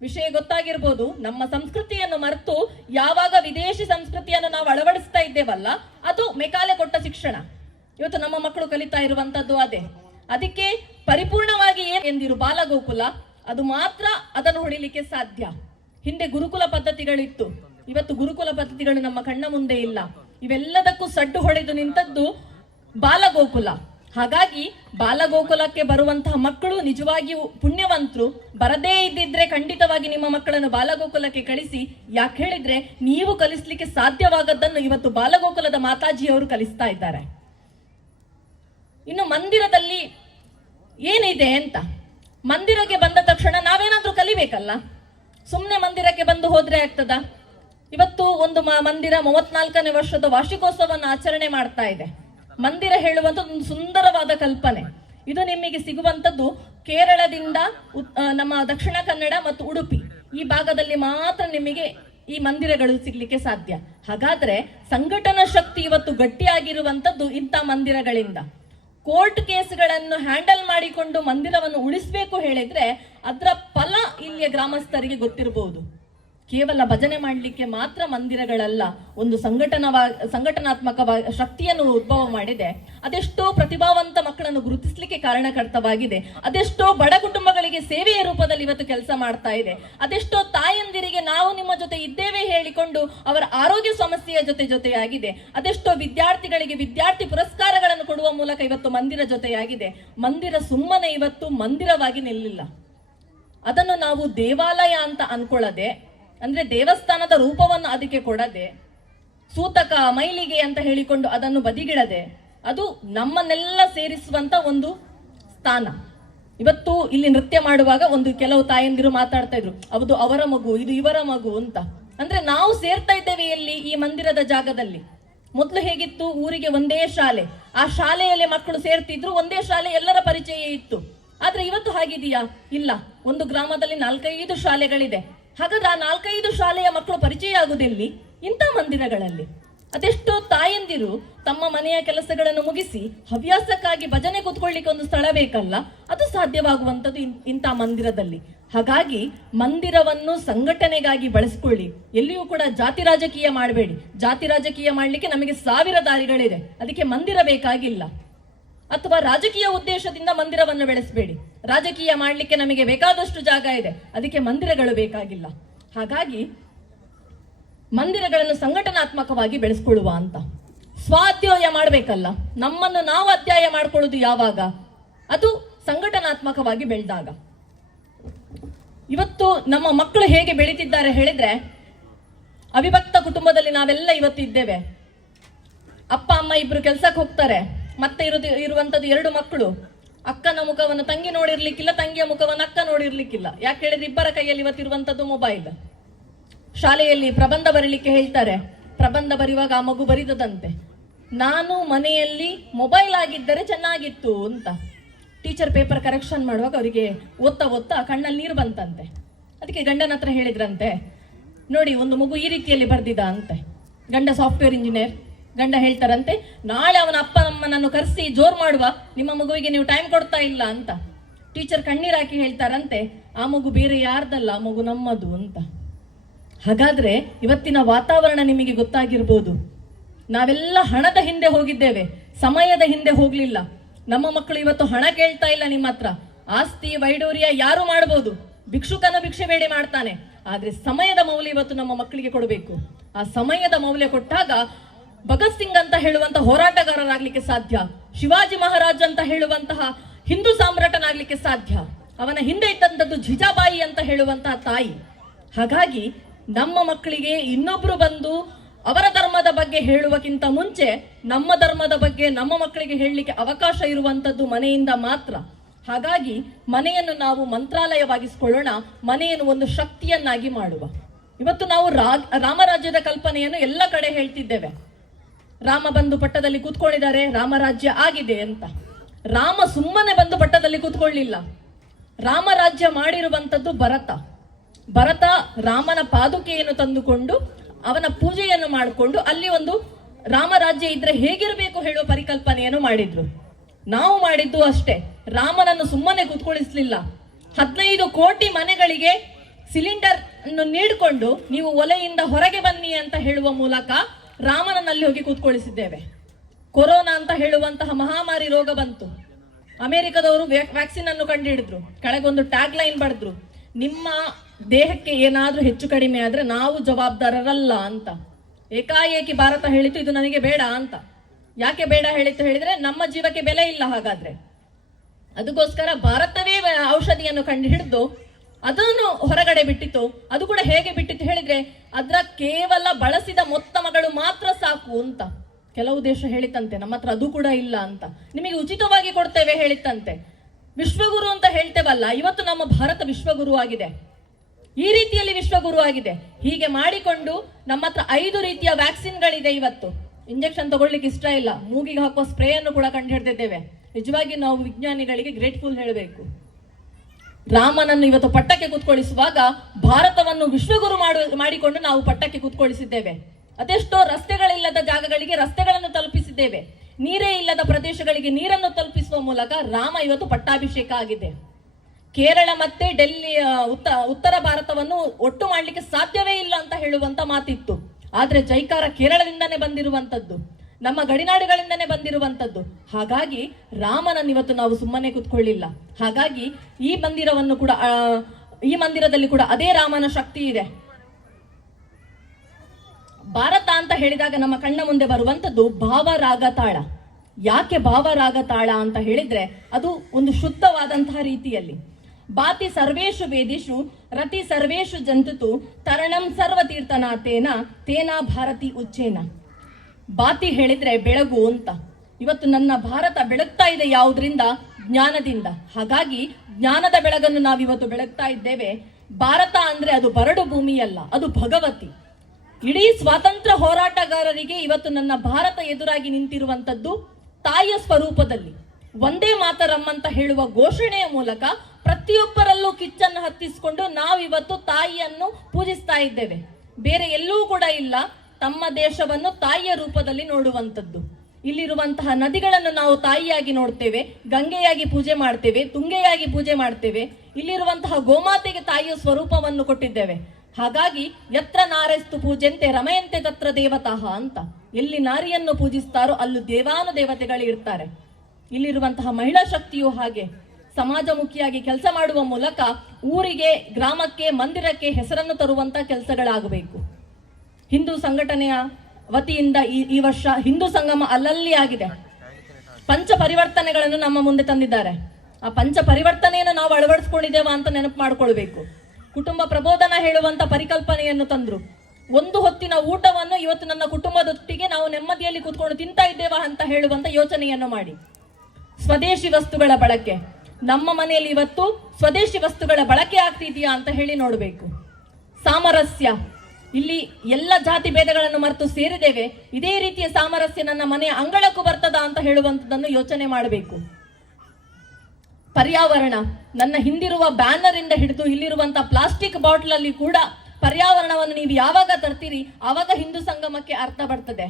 ವಿಷಯ ಗೊತ್ತಾಗಿರ್ಬೋದು. ನಮ್ಮ ಸಂಸ್ಕೃತಿಯನ್ನು ಮರೆತು ಯಾವಾಗ ವಿದೇಶಿ ಸಂಸ್ಕೃತಿಯನ್ನು ನಾವು ಅಳವಡಿಸ್ತಾ ಇದ್ದೇವಲ್ಲ, ಅದು ಮೆಕಾಲೆ ಕೊಟ್ಟ ಶಿಕ್ಷಣ. ಇವತ್ತು ನಮ್ಮ ಮಕ್ಕಳು ಕಲಿತಾ ಇರುವಂತದ್ದು ಅದೇ. ಅದಕ್ಕೆ ಪರಿಪೂರ್ಣವಾಗಿ ಎಂದಿರು ಬಾಲಗೋಕುಲ, ಅದು ಮಾತ್ರ ಅದನ್ನು ಹೊಡಿಲಿಕ್ಕೆ ಸಾಧ್ಯ. ಹಿಂದೆ ಗುರುಕುಲ ಪದ್ಧತಿಗಳಿತ್ತು, ಇವತ್ತು ಗುರುಕುಲ ಪದ್ಧತಿಗಳು ನಮ್ಮ ಕಣ್ಣ ಮುಂದೆ ಇಲ್ಲ. ಇವೆಲ್ಲದಕ್ಕೂ ಸಡ್ಡು ಹೊಡೆದು ನಿಂತದ್ದು ಬಾಲಗೋಕುಲ. ಹಾಗಾಗಿ ಬಾಲಗೋಕುಲಕ್ಕೆ ಬರುವಂತಹ ಮಕ್ಕಳು ನಿಜವಾಗಿಯೂ ಪುಣ್ಯವಂತರು. ಬರದೇ ಇದ್ದಿದ್ರೆ ಖಂಡಿತವಾಗಿ ನಿಮ್ಮ ಮಕ್ಕಳನ್ನು ಬಾಲಗೋಕುಲಕ್ಕೆ ಕಳಿಸಿ. ಯಾಕೆ ಹೇಳಿದ್ರೆ ನೀವು ಕಲಿಸ್ಲಿಕ್ಕೆ ಸಾಧ್ಯವಾಗದ್ದನ್ನು ಇವತ್ತು ಬಾಲಗೋಕುಲದ ಮಾತಾಜಿಯವರು ಕಲಿಸ್ತಾ ಇದ್ದಾರೆ. ಇನ್ನು ಮಂದಿರದಲ್ಲಿ ಏನಿದೆ ಅಂತ, ಮಂದಿರಕ್ಕೆ ಬಂದ ತಕ್ಷಣ ನಾವೇನಾದ್ರೂ ಕಲಿಬೇಕಲ್ಲ. ಸುಮ್ಮನೆ ಮಂದಿರಕ್ಕೆ ಬಂದು ಹೋದ್ರೆ ಆಗ್ತದ? ಇವತ್ತು ಒಂದು ಮಂದಿರ 34ನೇ ವರ್ಷದ ವಾರ್ಷಿಕೋತ್ಸವವನ್ನು ಆಚರಣೆ ಮಾಡ್ತಾ ಇದೆ. ಮಂದಿರ ಹೇಳುವಂಥದ್ದು ಒಂದು ಸುಂದರವಾದ ಕಲ್ಪನೆ. ಇದು ನಿಮಗೆ ಸಿಗುವಂಥದ್ದು ಕೇರಳದಿಂದ, ನಮ್ಮ ದಕ್ಷಿಣ ಕನ್ನಡ ಮತ್ತು ಉಡುಪಿ ಈ ಭಾಗದಲ್ಲಿ ಮಾತ್ರ ನಿಮಗೆ ಈ ಮಂದಿರಗಳು ಸಿಗ್ಲಿಕ್ಕೆ ಸಾಧ್ಯ. ಹಾಗಾದ್ರೆ ಸಂಘಟನಾ ಶಕ್ತಿ ಇವತ್ತು ಗಟ್ಟಿಯಾಗಿರುವಂಥದ್ದು ಇಂಥ ಮಂದಿರಗಳಿಂದ. ಕೋರ್ಟ್ ಕೇಸ್ಗಳನ್ನು ಹ್ಯಾಂಡಲ್ ಮಾಡಿಕೊಂಡು ಮಂದಿರವನ್ನು ಉಳಿಸಬೇಕು ಹೇಳಿದ್ರೆ ಅದರ ಫಲ ಇಲ್ಲಿಯ ಗ್ರಾಮಸ್ಥರಿಗೆ ಗೊತ್ತಿರಬಹುದು. ಕೇವಲ ಭಜನೆ ಮಾಡಲಿಕ್ಕೆ ಮಾತ್ರ ಮಂದಿರಗಳಲ್ಲ, ಒಂದು ಸಂಘಟನಾತ್ಮಕ ಶಕ್ತಿಯನ್ನು ಉದ್ಭವ ಮಾಡಿದೆ. ಅದೆಷ್ಟೋ ಪ್ರತಿಭಾವಂತ ಮಕ್ಕಳನ್ನು ಗುರುತಿಸಲಿಕ್ಕೆ ಕಾರಣಕರ್ತವಾಗಿದೆ. ಅದೆಷ್ಟೋ ಬಡ ಕುಟುಂಬಗಳಿಗೆ ಸೇವೆಯ ರೂಪದಲ್ಲಿ ಇವತ್ತು ಕೆಲಸ ಮಾಡ್ತಾ ಇದೆ. ಅದೆಷ್ಟೋ ತಾಯಂದಿರಿಗೆ ನಾವು ನಿಮ್ಮ ಜೊತೆ ಇದ್ದೇವೆ ಹೇಳಿಕೊಂಡು ಅವರ ಆರೋಗ್ಯ ಸಮಸ್ಯೆಯ ಜೊತೆಯಾಗಿದೆ. ಅದೆಷ್ಟೋ ವಿದ್ಯಾರ್ಥಿಗಳಿಗೆ ವಿದ್ಯಾರ್ಥಿ ಪುರಸ್ಕಾರಗಳನ್ನು ಕೊಡುವ ಮೂಲಕ ಇವತ್ತು ಮಂದಿರ ಜೊತೆಯಾಗಿದೆ. ಮಂದಿರ ಸುಮ್ಮನೆ ಇವತ್ತು ಮಂದಿರವಾಗಿ ನಿಲ್ಲಿಲ್ಲ. ಅದನ್ನು ನಾವು ದೇವಾಲಯ ಅಂತ ಅನ್ಕೊಳ್ಳದೆ, ಅಂದ್ರೆ ದೇವಸ್ಥಾನದ ರೂಪವನ್ನು ಅದಕ್ಕೆ ಕೊಡದೆ, ಸೂತಕ ಮೈಲಿಗೆ ಅಂತ ಹೇಳಿಕೊಂಡು ಅದನ್ನು ಬದಿಗಿಡದೆ ಅದು ನಮ್ಮನ್ನೆಲ್ಲ ಸೇರಿಸುವಂತ ಒಂದು ಸ್ಥಾನ. ಇವತ್ತು ಇಲ್ಲಿ ನೃತ್ಯ ಮಾಡುವಾಗ ಒಂದು ಕೆಲವು ತಾಯಂದಿರು ಮಾತಾಡ್ತಾ ಇದ್ರು, ಅದು ಅವರ ಮಗು, ಇದು ಇವರ ಮಗು ಅಂತ. ಅಂದ್ರೆ ನಾವು ಸೇರ್ತಾ ಇದ್ದೇವೆ ಎಲ್ಲಿ? ಈ ಮಂದಿರದ ಜಾಗದಲ್ಲಿ. ಮೊದಲು ಹೇಗಿತ್ತು? ಊರಿಗೆ ಒಂದೇ ಶಾಲೆ, ಆ ಶಾಲೆಯಲ್ಲಿ ಮಕ್ಕಳು ಸೇರ್ತಿದ್ರು, ಒಂದೇ ಶಾಲೆ, ಎಲ್ಲರ ಪರಿಚಯ ಇತ್ತು. ಆದ್ರೆ ಇವತ್ತು ಹಾಗಿದೆಯಾ? ಇಲ್ಲ. ಒಂದು ಗ್ರಾಮದಲ್ಲಿ 4-5 ಶಾಲೆಗಳಿದೆ. ಹಾಗಾದ್ರೆ ಆ 4-5 ಶಾಲೆಯ ಮಕ್ಕಳು ಪರಿಚಯ ಆಗುದೆಲ್ಲಿ? ಇಂಥ ಮಂದಿರಗಳಲ್ಲಿ. ಅದೆಷ್ಟೋ ತಾಯಂದಿರು ತಮ್ಮ ಮನೆಯ ಕೆಲಸಗಳನ್ನು ಮುಗಿಸಿ ಹವ್ಯಾಸಕ್ಕಾಗಿ ಭಜನೆ ಕೂತ್ಕೊಳ್ಳಿಕ್ಕೆ ಒಂದು ಸ್ಥಳ ಬೇಕಲ್ಲ, ಅದು ಸಾಧ್ಯವಾಗುವಂಥದ್ದು ಇಂಥ ಮಂದಿರದಲ್ಲಿ. ಹಾಗಾಗಿ ಮಂದಿರವನ್ನು ಸಂಘಟನೆಗಾಗಿ ಬಳಸ್ಕೊಳ್ಳಿ. ಎಲ್ಲಿಯೂ ಕೂಡ ಜಾತಿ ರಾಜಕೀಯ ಮಾಡಬೇಡಿ. ಜಾತಿ ರಾಜಕೀಯ ಮಾಡಲಿಕ್ಕೆ ನಮಗೆ 1000 ದಾರಿಗಳಿದೆ, ಅದಕ್ಕೆ ಮಂದಿರ ಬೇಕಾಗಿಲ್ಲ. ಅಥವಾ ರಾಜಕೀಯ ಉದ್ದೇಶದಿಂದ ಮಂದಿರವನ್ನು ಬೆಳೆಸಬೇಡಿ. ರಾಜಕೀಯ ಮಾಡಲಿಕ್ಕೆ ನಮಗೆ ಬೇಕಾದಷ್ಟು ಜಾಗ ಇದೆ, ಅದಕ್ಕೆ ಮಂದಿರಗಳು ಬೇಕಾಗಿಲ್ಲ. ಹಾಗಾಗಿ ಮಂದಿರಗಳನ್ನು ಸಂಘಟನಾತ್ಮಕವಾಗಿ ಬೆಳೆಸ್ಕೊಳ್ಳುವ ಅಂತ. ಸ್ವಾಧ್ಯಾಯ ಮಾಡಬೇಕಲ್ಲ, ನಮ್ಮನ್ನು ನಾವು ಅಧ್ಯಾಯ ಮಾಡ್ಕೊಳ್ಳೋದು ಯಾವಾಗ? ಅದು ಸಂಘಟನಾತ್ಮಕವಾಗಿ ಬೆಳೆದಾಗ. ಇವತ್ತು ನಮ್ಮ ಮಕ್ಕಳು ಹೇಗೆ ಬೆಳೀತಿದ್ದಾರೆ ಹೇಳಿದ್ರೆ, ಅವಿಭಕ್ತ ಕುಟುಂಬದಲ್ಲಿ ನಾವೆಲ್ಲ ಇವತ್ತು ಇದ್ದೇವೆ. ಅಪ್ಪ ಅಮ್ಮ ಇಬ್ರು ಕೆಲ್ಸಕ್ಕೆ ಹೋಗ್ತಾರೆ, ಮತ್ತೆ ಇರುವಂತದ್ದು 2 ಮಕ್ಕಳು. ಅಕ್ಕನ ಮುಖವನ್ನು ತಂಗಿ ನೋಡಿರ್ಲಿಕ್ಕಿಲ್ಲ, ತಂಗಿಯ ಮುಖವನ್ನು ಅಕ್ಕ ನೋಡಿರ್ಲಿಕ್ಕಿಲ್ಲ. ಯಾಕೆ ಹೇಳಿದ್ರೆ ಇಬ್ಬರ ಕೈಯಲ್ಲಿ ಇವತ್ತಿರುವಂತದ್ದು ಮೊಬೈಲ್. ಶಾಲೆಯಲ್ಲಿ ಪ್ರಬಂಧ ಬರೀಲಿಕ್ಕೆ ಹೇಳ್ತಾರೆ, ಪ್ರಬಂಧ ಬರೆಯುವಾಗ ಆ ಮಗು ಬರೀತದಂತೆ, ನಾನು ಮನೆಯಲ್ಲಿ ಮೊಬೈಲ್ ಆಗಿದ್ದರೆ ಚೆನ್ನಾಗಿತ್ತು ಅಂತ. ಟೀಚರ್ ಪೇಪರ್ ಕರೆಕ್ಷನ್ ಮಾಡುವಾಗ ಅವರಿಗೆ ಓದ್ತಾ ಕಣ್ಣಲ್ಲಿ ನೀರು ಬಂತಂತೆ. ಅದಕ್ಕೆ ಗಂಡನ ಹತ್ರ ಹೇಳಿದ್ರಂತೆ, ನೋಡಿ ಒಂದು ಮಗು ಈ ರೀತಿಯಲ್ಲಿ ಬರ್ದಿದ ಅಂತೆ. ಗಂಡ ಸಾಫ್ಟ್ವೇರ್ ಇಂಜಿನಿಯರ್. ಗಂಡ ಹೇಳ್ತಾರಂತೆ, ನಾಳೆ ಅವನ ಅಪ್ಪ ನಮ್ಮನನ್ನು ಕರೆಸಿ ಜೋರ್ ಮಾಡುವ, ನಿಮ್ಮ ಮಗುವಿಗೆ ನೀವು ಟೈಮ್ ಕೊಡ್ತಾ ಇಲ್ಲ ಅಂತ. ಟೀಚರ್ ಕಣ್ಣೀರಾಕಿ ಹೇಳ್ತಾರಂತೆ, ಆ ಮಗು ಬೇರೆ ಯಾರ್ದಲ್ಲ, ಆ ಮಗು ನಮ್ಮದು ಅಂತ. ಹಾಗಾದ್ರೆ ಇವತ್ತಿನ ವಾತಾವರಣ ನಿಮಗೆ ಗೊತ್ತಾಗಿರ್ಬೋದು. ನಾವೆಲ್ಲ ಹಣದ ಹಿಂದೆ ಹೋಗಿದ್ದೇವೆ, ಸಮಯದ ಹಿಂದೆ ಹೋಗ್ಲಿಲ್ಲ. ನಮ್ಮ ಮಕ್ಕಳು ಇವತ್ತು ಹಣ ಕೇಳ್ತಾ ಇಲ್ಲ ನಿಮ್ಮ ಹತ್ರ. ಆಸ್ತಿ ವೈಡೂರ್ಯ ಯಾರು ಮಾಡಬಹುದು, ಭಿಕ್ಷುಕನ ಭಿಕ್ಷೆ ಬೇಡಿ ಮಾಡ್ತಾನೆ. ಆದ್ರೆ ಸಮಯದ ಮೌಲ್ಯ ಇವತ್ತು ನಮ್ಮ ಮಕ್ಕಳಿಗೆ ಕೊಡಬೇಕು. ಆ ಸಮಯದ ಮೌಲ್ಯ ಕೊಟ್ಟಾಗ ಭಗತ್ ಸಿಂಗ್ ಅಂತ ಹೇಳುವಂತ ಹೋರಾಟಗಾರರಾಗ್ಲಿಕ್ಕೆ ಸಾಧ್ಯ, ಶಿವಾಜಿ ಮಹಾರಾಜ್ ಅಂತ ಹೇಳುವಂತಹ ಹಿಂದೂ ಸಾಮ್ರಾಟನಾಗ್ಲಿಕ್ಕೆ ಸಾಧ್ಯ. ಅವನ ಹಿಂದೆ ಇದ್ದಂಥದ್ದು ಜಿಜಾಬಾಯಿ ಅಂತ ಹೇಳುವಂತಹ ತಾಯಿ. ಹಾಗಾಗಿ ನಮ್ಮ ಮಕ್ಕಳಿಗೆ ಇನ್ನೊಬ್ರು ಬಂದು ಅವರ ಧರ್ಮದ ಬಗ್ಗೆ ಹೇಳುವಕ್ಕಿಂತ ಮುಂಚೆ ನಮ್ಮ ಧರ್ಮದ ಬಗ್ಗೆ ನಮ್ಮ ಮಕ್ಕಳಿಗೆ ಹೇಳಲಿಕ್ಕೆ ಅವಕಾಶ ಇರುವಂತದ್ದು ಮನೆಯಿಂದ ಮಾತ್ರ. ಹಾಗಾಗಿ ಮನೆಯನ್ನು ನಾವು ಮಂತ್ರಾಲಯವಾಗಿಸಿಕೊಳ್ಳೋಣ, ಮನೆಯನ್ನು ಒಂದು ಶಕ್ತಿಯನ್ನಾಗಿ ಮಾಡುವ. ಇವತ್ತು ನಾವು ರಾಮರಾಜ್ಯದ ಕಲ್ಪನೆಯನ್ನು ಎಲ್ಲ ಕಡೆ ಹೇಳ್ತಿದ್ದೇವೆ. ರಾಮ ಬಂದು ಪಟ್ಟದಲ್ಲಿ ಕೂತ್ಕೊಂಡಿದ್ದಾರೆ, ರಾಮರಾಜ್ಯ ಆಗಿದೆ ಅಂತ. ರಾಮ ಸುಮ್ಮನೆ ಬಂದು ಪಟ್ಟದಲ್ಲಿ ಕೂತ್ಕೊಳ್ಳಿಲ್ಲ. ರಾಮರಾಜ್ಯ ಮಾಡಿರುವಂತದ್ದು ಭರತ ರಾಮನ ಪಾದುಕೆಯನ್ನು ತಂದುಕೊಂಡು ಅವನ ಪೂಜೆಯನ್ನು ಮಾಡಿಕೊಂಡು ಅಲ್ಲಿ ಒಂದು ರಾಮರಾಜ್ಯ ಇದ್ರೆ ಹೇಗಿರಬೇಕು ಹೇಳುವ ಪರಿಕಲ್ಪನೆಯನ್ನು ಮಾಡಿದ್ರು. ನಾವು ಮಾಡಿದ್ದು ಅಷ್ಟೇ. ರಾಮನನ್ನು ಸುಮ್ಮನೆ ಕೂತ್ಕೊಳ್ಳಿಸ್ಲಿಲ್ಲ. 15 ಕೋಟಿ ಮನೆಗಳಿಗೆ ಸಿಲಿಂಡರ್ ಅನ್ನು ನೀಡಿಕೊಂಡು ನೀವು ಒಲೆಯಿಂದ ಹೊರಗೆ ಬನ್ನಿ ಅಂತ ಹೇಳುವ ಮೂಲಕ ರಾಮನಲ್ಲಿ ಹೋಗಿ ಕೂತ್ಕೊಳ್ಳಿಸಿದ್ದೇವೆ. ಕೊರೋನಾ ಅಂತ ಹೇಳುವಂತಹ ಮಹಾಮಾರಿ ರೋಗ ಬಂತು. ಅಮೆರಿಕದವರು ವ್ಯಾಕ್ಸಿನ್ ಅನ್ನು ಕಂಡುಹಿಡಿದ್ರು. ಕೆಳಗೊಂದು ಟ್ಯಾಗ್ ಲೈನ್ ಬರೆದ್ರು, ನಿಮ್ಮ ದೇಹಕ್ಕೆ ಏನಾದ್ರೂ ಹೆಚ್ಚು ಕಡಿಮೆ ಆದ್ರೆ ನಾವು ಜವಾಬ್ದಾರರಲ್ಲ ಅಂತ. ಏಕಾಏಕಿ ಭಾರತ ಹೇಳಿತು ಇದು ನನಗೆ ಬೇಡ ಅಂತ. ಯಾಕೆ ಬೇಡ ಹೇಳಿತು ಹೇಳಿದ್ರೆ ನಮ್ಮ ಜೀವಕ್ಕೆ ಬೆಲೆ ಇಲ್ಲ. ಹಾಗಾದ್ರೆ ಅದಕ್ಕೋಸ್ಕರ ಭಾರತವೇ ಔಷಧಿಯನ್ನು ಕಂಡು ಹಿಡಿದು ಅದನ್ನು ಹೊರಗಡೆ ಬಿಟ್ಟಿತು. ಅದು ಕೂಡ ಹೇಗೆ ಬಿಟ್ಟಿತ್ತು ಹೇಳಿದ್ರೆ ಅದರ ಕೇವಲ ಬಳಸಿದ ಮೊತ್ತಮಗಳು ಮಾತ್ರ ಸಾಕು ಅಂತ. ಕೆಲವು ದೇಶ ಹೇಳಿತಂತೆ, ನಮ್ಮ ಹತ್ರ ಅದು ಕೂಡ ಇಲ್ಲ ಅಂತ. ನಿಮಗೆ ಉಚಿತವಾಗಿ ಕೊಡ್ತೇವೆ ಹೇಳಿತ್ತಂತೆ. ವಿಶ್ವಗುರು ಅಂತ ಹೇಳ್ತೇವಲ್ಲ, ಇವತ್ತು ನಮ್ಮ ಭಾರತ ವಿಶ್ವಗುರು ಆಗಿದೆ. ಈ ರೀತಿಯಲ್ಲಿ ವಿಶ್ವಗುರು ಆಗಿದೆ. ಹೀಗೆ ಮಾಡಿಕೊಂಡು ನಮ್ಮ ಹತ್ರ 5 ರೀತಿಯ ವ್ಯಾಕ್ಸಿನ್ಗಳಿದೆ. ಇವತ್ತು ಇಂಜೆಕ್ಷನ್ ತಗೊಳ್ಳಿಕ್ಕೆ ಇಷ್ಟ ಇಲ್ಲ, ಮೂಗಿಗೆ ಹಾಕುವ ಸ್ಪ್ರೇ ಅನ್ನು ಕೂಡ ಕಂಡು ಹಿಡಿದಿದ್ದೇವೆ. ನಿಜವಾಗಿ ನಾವು ವಿಜ್ಞಾನಿಗಳಿಗೆ ಗ್ರೇಟ್ಫುಲ್ ಹೇಳಬೇಕು. ರಾಮನನ್ನು ಇವತ್ತು ಪಟ್ಟಕ್ಕೆ ಕೂತ್ಕೊಳ್ಳಿಸುವಾಗ ಭಾರತವನ್ನು ವಿಶ್ವಗುರು ಮಾಡಿಕೊಂಡು ನಾವು ಪಟ್ಟಕ್ಕೆ ಕೂತ್ಕೊಳ್ಳಿಸಿದ್ದೇವೆ. ಅದೆಷ್ಟೋ ರಸ್ತೆಗಳಿಲ್ಲದ ಜಾಗಗಳಿಗೆ ರಸ್ತೆಗಳನ್ನು ತಲುಪಿಸಿದ್ದೇವೆ. ನೀರೇ ಇಲ್ಲದ ಪ್ರದೇಶಗಳಿಗೆ ನೀರನ್ನು ತಲುಪಿಸುವ ಮೂಲಕ ರಾಮ ಇವತ್ತು ಪಟ್ಟಾಭಿಷೇಕ ಆಗಿದೆ. ಕೇರಳ ಮತ್ತೆ ಡೆಲ್ಲಿ ಉತ್ತರ ಭಾರತವನ್ನು ಒಟ್ಟು ಮಾಡಲಿಕ್ಕೆ ಸಾಧ್ಯವೇ ಇಲ್ಲ ಅಂತ ಹೇಳುವಂತ ಮಾತಿತ್ತು. ಆದ್ರೆ ಜೈಕಾರ ಕೇರಳದಿಂದನೇ ಬಂದಿರುವಂತದ್ದು, ನಮ್ಮ ಗಡಿನಾಡುಗಳಿಂದನೇ ಬಂದಿರುವಂತದ್ದು. ಹಾಗಾಗಿ ರಾಮನನ್ನು ಇವತ್ತು ನಾವು ಸುಮ್ಮನೆ ಕೂತ್ಕೊಳ್ಳಿಲ್ಲ. ಹಾಗಾಗಿ ಈ ಮಂದಿರದಲ್ಲಿ ಕೂಡ ಅದೇ ರಾಮನ ಶಕ್ತಿ ಇದೆ. ಭಾರತ ಅಂತ ಹೇಳಿದಾಗ ನಮ್ಮ ಕಣ್ಣ ಮುಂದೆ ಬರುವಂತದ್ದು ಭಾವರಾಗ ತಾಳ. ಯಾಕೆ ಭಾವರಾಗ ತಾಳ ಅಂತ ಹೇಳಿದ್ರೆ ಅದು ಒಂದು ಶುದ್ಧವಾದಂತಹ ರೀತಿಯಲ್ಲಿ ಬಾತಿ ಸರ್ವೇಶು ವೇದಿಷು ರತಿ ಸರ್ವೇಶು ಜಂತುತು ತರಣಂ ಸರ್ವತೀರ್ಥನಾಥೇನ ತೇನಾ ಭಾರತಿ ಉಚ್ಚೇನ. ಬಾತಿ ಹೇಳಿದ್ರೆ ಬೆಳಗು ಅಂತ. ಇವತ್ತು ನನ್ನ ಭಾರತ ಬೆಳಗ್ತಾ ಇದೆ ಯಾವುದರಿಂದ? ಜ್ಞಾನದಿಂದ. ಹಾಗಾಗಿ ಜ್ಞಾನದ ಬೆಳಗನ್ನು ನಾವಿವತ್ತು ಬೆಳಗ್ತಾ ಇದ್ದೇವೆ. ಭಾರತ ಅಂದ್ರೆ ಅದು ಬರಡು ಭೂಮಿಯಲ್ಲ, ಅದು ಭಗವತಿ. ಇಡೀ ಸ್ವಾತಂತ್ರ್ಯ ಹೋರಾಟಗಾರರಿಗೆ ಇವತ್ತು ನನ್ನ ಭಾರತ ಎದುರಾಗಿ ನಿಂತಿರುವಂತದ್ದು ತಾಯಿಯ ಸ್ವರೂಪದಲ್ಲಿ. ಒಂದೇ ಮಾತರಂ ಅಂತ ಹೇಳುವ ಘೋಷಣೆಯ ಮೂಲಕ ಪ್ರತಿಯೊಬ್ಬರಲ್ಲೂ ಕಿಚ್ಚನ್ನು ಹತ್ತಿಸಿಕೊಂಡು ನಾವಿವತ್ತು ತಾಯಿಯನ್ನು ಪೂಜಿಸ್ತಾ ಇದ್ದೇವೆ. ಬೇರೆ ಎಲ್ಲೂ ಕೂಡ ಇಲ್ಲ ತಮ್ಮ ದೇಶವನ್ನು ತಾಯಿಯ ರೂಪದಲ್ಲಿ ನೋಡುವಂಥದ್ದು. ಇಲ್ಲಿರುವಂತಹ ನದಿಗಳನ್ನು ನಾವು ತಾಯಿಯಾಗಿ ನೋಡ್ತೇವೆ, ಗಂಗೆಯಾಗಿ ಪೂಜೆ ಮಾಡ್ತೇವೆ, ತುಂಗೆಯಾಗಿ ಪೂಜೆ ಮಾಡ್ತೇವೆ. ಇಲ್ಲಿರುವಂತಹ ಗೋಮಾತೆಗೆ ತಾಯಿಯ ಸ್ವರೂಪವನ್ನು ಕೊಟ್ಟಿದ್ದೇವೆ. ಹಾಗಾಗಿ ಯತ್ರ ನಾರೆಸ್ತು ಪೂಜೆಂತೆ ರಮಯಂತೆ ತತ್ರ ದೇವತಃ ಅಂತ. ಎಲ್ಲಿ ನಾರಿಯನ್ನು ಪೂಜಿಸ್ತಾರೋ ಅಲ್ಲೂ ದೇವಾನುದೇವತೆಗಳು ಇರ್ತಾರೆ. ಇಲ್ಲಿರುವಂತಹ ಮಹಿಳಾ ಶಕ್ತಿಯು ಹಾಗೆ ಸಮಾಜಮುಖಿಯಾಗಿ ಕೆಲಸ ಮಾಡುವ ಮೂಲಕ ಊರಿಗೆ, ಗ್ರಾಮಕ್ಕೆ, ಮಂದಿರಕ್ಕೆ ಹೆಸರನ್ನು ತರುವಂತ ಕೆಲಸಗಳಾಗಬೇಕು. ಹಿಂದೂ ಸಂಘಟನೆಯ ವತಿಯಿಂದ ಈ ವರ್ಷ ಹಿಂದೂ ಸಂಗಮ ಅಲ್ಲಲ್ಲಿ ಆಗಿದೆ. ಪಂಚ ಪರಿವರ್ತನೆಗಳನ್ನು ನಮ್ಮ ಮುಂದೆ ತಂದಿದ್ದಾರೆ. ಆ ಪಂಚ ಪರಿವರ್ತನೆಯನ್ನು ನಾವು ಅಳವಡಿಸ್ಕೊಂಡಿದ್ದೇವ ಅಂತ ನೆನಪು ಮಾಡ್ಕೊಳ್ಬೇಕು. ಕುಟುಂಬ ಪ್ರಬೋಧನ ಹೇಳುವಂತ ಪರಿಕಲ್ಪನೆಯನ್ನು ತಂದ್ರು. ಒಂದು ಹೊತ್ತಿನ ಊಟವನ್ನು ಇವತ್ತು ನನ್ನ ಕುಟುಂಬದೊಟ್ಟಿಗೆ ನಾವು ನೆಮ್ಮದಿಯಲ್ಲಿ ಕೂತ್ಕೊಂಡು ತಿಂತಾ ಇದ್ದೇವಾ ಅಂತ ಹೇಳುವಂತ ಯೋಚನೆಯನ್ನು ಮಾಡಿ. ಸ್ವದೇಶಿ ವಸ್ತುಗಳ ಬಳಕೆ, ನಮ್ಮ ಮನೆಯಲ್ಲಿ ಇವತ್ತು ಸ್ವದೇಶಿ ವಸ್ತುಗಳ ಬಳಕೆ ಆಗ್ತಿದೆಯಾ ಅಂತ ಹೇಳಿ ನೋಡಬೇಕು. ಸಾಮರಸ್ಯ, ಇಲ್ಲಿ ಎಲ್ಲ ಜಾತಿ ಭೇದಗಳನ್ನು ಮರೆತು ಸೇರಿದ್ದೇವೆ. ಇದೇ ರೀತಿಯ ಸಾಮರಸ್ಯ ನನ್ನ ಮನೆಯ ಅಂಗಳಕ್ಕೂ ಬರ್ತದ ಅಂತ ಹೇಳುವಂಥದ್ದನ್ನು ಯೋಚನೆ ಮಾಡಬೇಕು. ಪರ್ಯಾವರಣ, ನನ್ನ ಹಿಂದಿರುವ ಬ್ಯಾನರ್ ಇಂದ ಹಿಡಿದು ಇಲ್ಲಿರುವಂತಹ ಪ್ಲಾಸ್ಟಿಕ್ ಬಾಟಲ್ ಅಲ್ಲಿ ಕೂಡ ಪರ್ಯಾವರಣವನ್ನು ನೀವು ಯಾವಾಗ ತರ್ತೀರಿ ಆವಾಗ ಹಿಂದೂ ಸಂಗಮಕ್ಕೆ ಅರ್ಥ ಬರ್ತದೆ.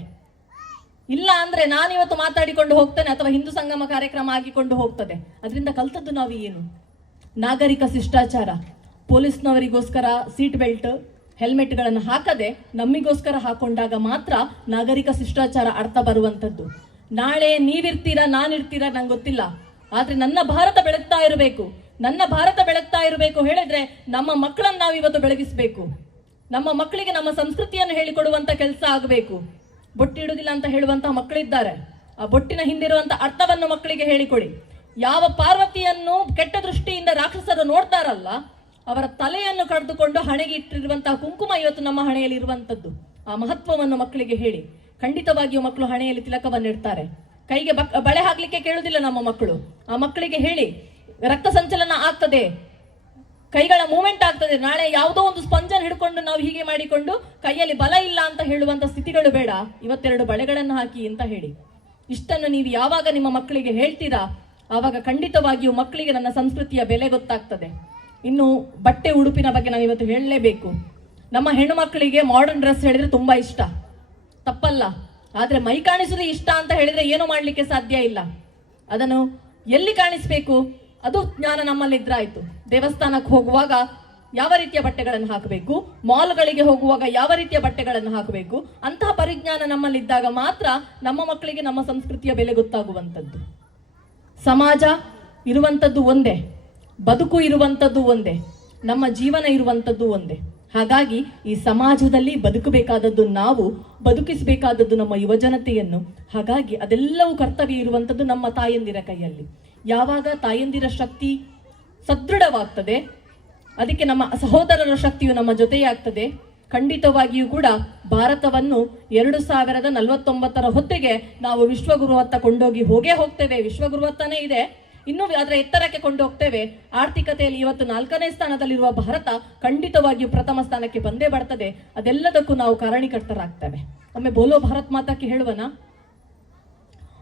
ಇಲ್ಲ ಅಂದ್ರೆ ನಾನಿವತ್ತು ಮಾತಾಡಿಕೊಂಡು ಹೋಗ್ತೇನೆ ಅಥವಾ ಹಿಂದೂ ಸಂಗಮ ಕಾರ್ಯಕ್ರಮ ಆಗಿಕೊಂಡು ಹೋಗ್ತದೆ. ಅದರಿಂದ ಕಲ್ತದ್ದು ನಾವು ಏನು? ನಾಗರಿಕ ಶಿಷ್ಟಾಚಾರ, ಪೊಲೀಸ್ನವರಿಗೋಸ್ಕರ ಸೀಟ್ ಬೆಲ್ಟ್, ಹೆಲ್ಮೆಟ್ಗಳನ್ನು ಹಾಕದೆ ನಮ್ಮಿಗೋಸ್ಕರ ಹಾಕೊಂಡಾಗ ಮಾತ್ರ ನಾಗರಿಕ ಶಿಷ್ಟಾಚಾರ ಅರ್ಥ ಬರುವಂತದ್ದು. ನಾಳೆ ನೀವಿರ್ತೀರಾ ನಾನಿರ್ತೀರಾ ನಂಗೆ ಗೊತ್ತಿಲ್ಲ, ಆದ್ರೆ ನನ್ನ ಭಾರತ ಬೆಳಗ್ತಾ ಇರಬೇಕು. ನನ್ನ ಭಾರತ ಬೆಳಗ್ತಾ ಇರಬೇಕು ಹೇಳಿದ್ರೆ ನಮ್ಮ ಮಕ್ಕಳನ್ನು ನಾವು ಇವತ್ತು ಬೆಳಗಿಸ್ಬೇಕು. ನಮ್ಮ ಮಕ್ಕಳಿಗೆ ನಮ್ಮ ಸಂಸ್ಕೃತಿಯನ್ನು ಹೇಳಿಕೊಡುವಂತ ಕೆಲಸ ಆಗಬೇಕು. ಬೊಟ್ಟಿಡುವುದಿಲ್ಲ ಅಂತ ಹೇಳುವಂತಹ ಮಕ್ಕಳಿದ್ದಾರೆ. ಆ ಬೊಟ್ಟಿನ ಹಿಂದಿರುವಂತಹ ಅರ್ಥವನ್ನು ಮಕ್ಕಳಿಗೆ ಹೇಳಿಕೊಡಿ. ಯಾವ ಪಾರ್ವತಿಯನ್ನು ಕೆಟ್ಟ ದೃಷ್ಟಿಯಿಂದ ರಾಕ್ಷಸರು ನೋಡ್ತಾರಲ್ಲ, ಅವರ ತಲೆಯನ್ನು ಕಡಿದುಕೊಂಡು ಹಣೆಗೆ ಇಟ್ಟಿರುವಂತಹ ಕುಂಕುಮ ಇವತ್ತು ನಮ್ಮ ಹಣೆಯಲ್ಲಿ ಇರುವಂತದ್ದು. ಆ ಮಹತ್ವವನ್ನು ಮಕ್ಕಳಿಗೆ ಹೇಳಿ. ಖಂಡಿತವಾಗಿಯೂ ಮಕ್ಕಳು ಹಣೆಯಲ್ಲಿ ತಿಲಕವನ್ನು ಇಡ್ತಾರೆ. ಕೈಗೆ ಬಳೆ ಹಾಕ್ಲಿಕ್ಕೆ ಕೇಳುವುದಿಲ್ಲ ನಮ್ಮ ಮಕ್ಕಳು. ಆ ಮಕ್ಕಳಿಗೆ ಹೇಳಿ, ರಕ್ತ ಸಂಚಲನ ಆಗ್ತದೆ, ಕೈಗಳ ಮೂವ್ಮೆಂಟ್ ಆಗ್ತದೆ. ನಾಳೆ ಯಾವುದೋ ಒಂದು ಸ್ಪಂಜನ್ ಹಿಡ್ಕೊಂಡು ನಾವು ಹೀಗೆ ಮಾಡಿಕೊಂಡು ಕೈಯಲ್ಲಿ ಬಲ ಇಲ್ಲ ಅಂತ ಹೇಳುವಂತ ಸ್ಥಿತಿಗಳು ಬೇಡ. ಇವತ್ತೆರಡು ಬಳೆಗಳನ್ನು ಹಾಕಿ ಅಂತ ಹೇಳಿ. ಇಷ್ಟನ್ನು ನೀವು ಯಾವಾಗ ನಿಮ್ಮ ಮಕ್ಕಳಿಗೆ ಹೇಳ್ತೀರಾ ಆವಾಗ ಖಂಡಿತವಾಗಿಯೂ ಮಕ್ಕಳಿಗೆ ನನ್ನ ಸಂಸ್ಕೃತಿಯ ಬೆಲೆ ಗೊತ್ತಾಗ್ತದೆ. ಇನ್ನು ಬಟ್ಟೆ ಉಡುಪಿನ ಬಗ್ಗೆ ನಾವು ಇವತ್ತು ಹೇಳಲೇಬೇಕು. ನಮ್ಮ ಹೆಣ್ಣು ಮಕ್ಕಳಿಗೆ ಮಾಡರ್ನ್ ಡ್ರೆಸ್ ಹೇಳಿದ್ರೆ ತುಂಬಾ ಇಷ್ಟ, ತಪ್ಪಲ್ಲ. ಆದ್ರೆ ಮೈ ಕಾಣಿಸುವುದು ಇಷ್ಟ ಅಂತ ಹೇಳಿದ್ರೆ ಏನು ಮಾಡ್ಲಿಕ್ಕೆ ಸಾಧ್ಯ ಇಲ್ಲ. ಅದನ್ನು ಎಲ್ಲಿ ಕಾಣಿಸ್ಬೇಕು ಅದು ಜ್ಞಾನ ನಮ್ಮಲ್ಲಿದ್ರಾಯ್ತು. ದೇವಸ್ಥಾನಕ್ಕೆ ಹೋಗುವಾಗ ಯಾವ ರೀತಿಯ ಬಟ್ಟೆಗಳನ್ನು ಹಾಕಬೇಕು, ಮಾಲ್ಗಳಿಗೆ ಹೋಗುವಾಗ ಯಾವ ರೀತಿಯ ಬಟ್ಟೆಗಳನ್ನು ಹಾಕಬೇಕು, ಅಂತಹ ಪರಿಜ್ಞಾನ ನಮ್ಮಲ್ಲಿದ್ದಾಗ ಮಾತ್ರ ನಮ್ಮ ಮಕ್ಕಳಿಗೆ ನಮ್ಮ ಸಂಸ್ಕೃತಿಯ ಬೆಲೆ ಗೊತ್ತಾಗುವಂಥದ್ದು. ಸಮಾಜ ಇರುವಂಥದ್ದು ಒಂದೇ, ಬದುಕು ಇರುವಂಥದ್ದು ಒಂದೇ, ನಮ್ಮ ಜೀವನ ಇರುವಂಥದ್ದು ಒಂದೇ. ಹಾಗಾಗಿ ಈ ಸಮಾಜದಲ್ಲಿ ಬದುಕಬೇಕಾದದ್ದು ನಾವು, ಬದುಕಿಸಬೇಕಾದದ್ದು ನಮ್ಮ ಯುವಜನತೆಯನ್ನು. ಹಾಗಾಗಿ ಅದೆಲ್ಲವೂ ಕರ್ತವ್ಯ ಇರುವಂಥದ್ದು ನಮ್ಮ ತಾಯಂದಿರ ಕೈಯಲ್ಲಿ. ಯಾವಾಗ ತಾಯಂದಿರ ಶಕ್ತಿ ಸದೃಢವಾಗ್ತದೆ, ಅದಕ್ಕೆ ನಮ್ಮ ಸಹೋದರರ ಶಕ್ತಿಯು ನಮ್ಮ ಜೊತೆಯಾಗ್ತದೆ, ಖಂಡಿತವಾಗಿಯೂ ಕೂಡ ಭಾರತವನ್ನು 2049 ಹೊತ್ತಿಗೆ ನಾವು ವಿಶ್ವಗುರುವತ್ತ ಕೊಂಡೋಗಿ ಹೋಗ್ತೇವೆ. ವಿಶ್ವಗುರುವತ್ತನೇ ಇದೆ, ಇನ್ನೂ ಅದರ ಎತ್ತರಕ್ಕೆ ಕೊಂಡು ಹೋಗ್ತೇವೆ. ಆರ್ಥಿಕತೆಯಲ್ಲಿ ಇವತ್ತು 4ನೇ ಸ್ಥಾನದಲ್ಲಿರುವ ಭಾರತ ಖಂಡಿತವಾಗಿಯೂ ಪ್ರಥಮ ಸ್ಥಾನಕ್ಕೆ ಬಂದೇ ಬರ್ತದೆ. ಅದೆಲ್ಲದಕ್ಕೂ ನಾವು ಕಾರಣೀಕರ್ತರಾಗ್ತೇವೆ. ಒಮ್ಮೆ ಬೋಲೋ ಭಾರತ್ ಮಾತಾಕಿ ಹೇಳುವನಾ?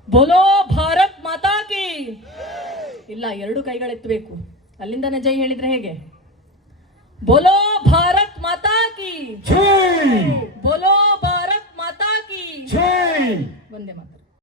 ಬೋಲೋ ಭಾರತ್ ಮಾತಾ ಕಿ. ಇಲ್ಲ, 2 ಕೈಗಳೆತ್ತಬೇಕು. ಅಲ್ಲಿಂದನೇ ಜೈ ಹೇಳಿದ್ರೆ ಹೇಗೆ? ಬೋಲೋ ಭಾರತ್ ಮಾತಾ ಕಿ.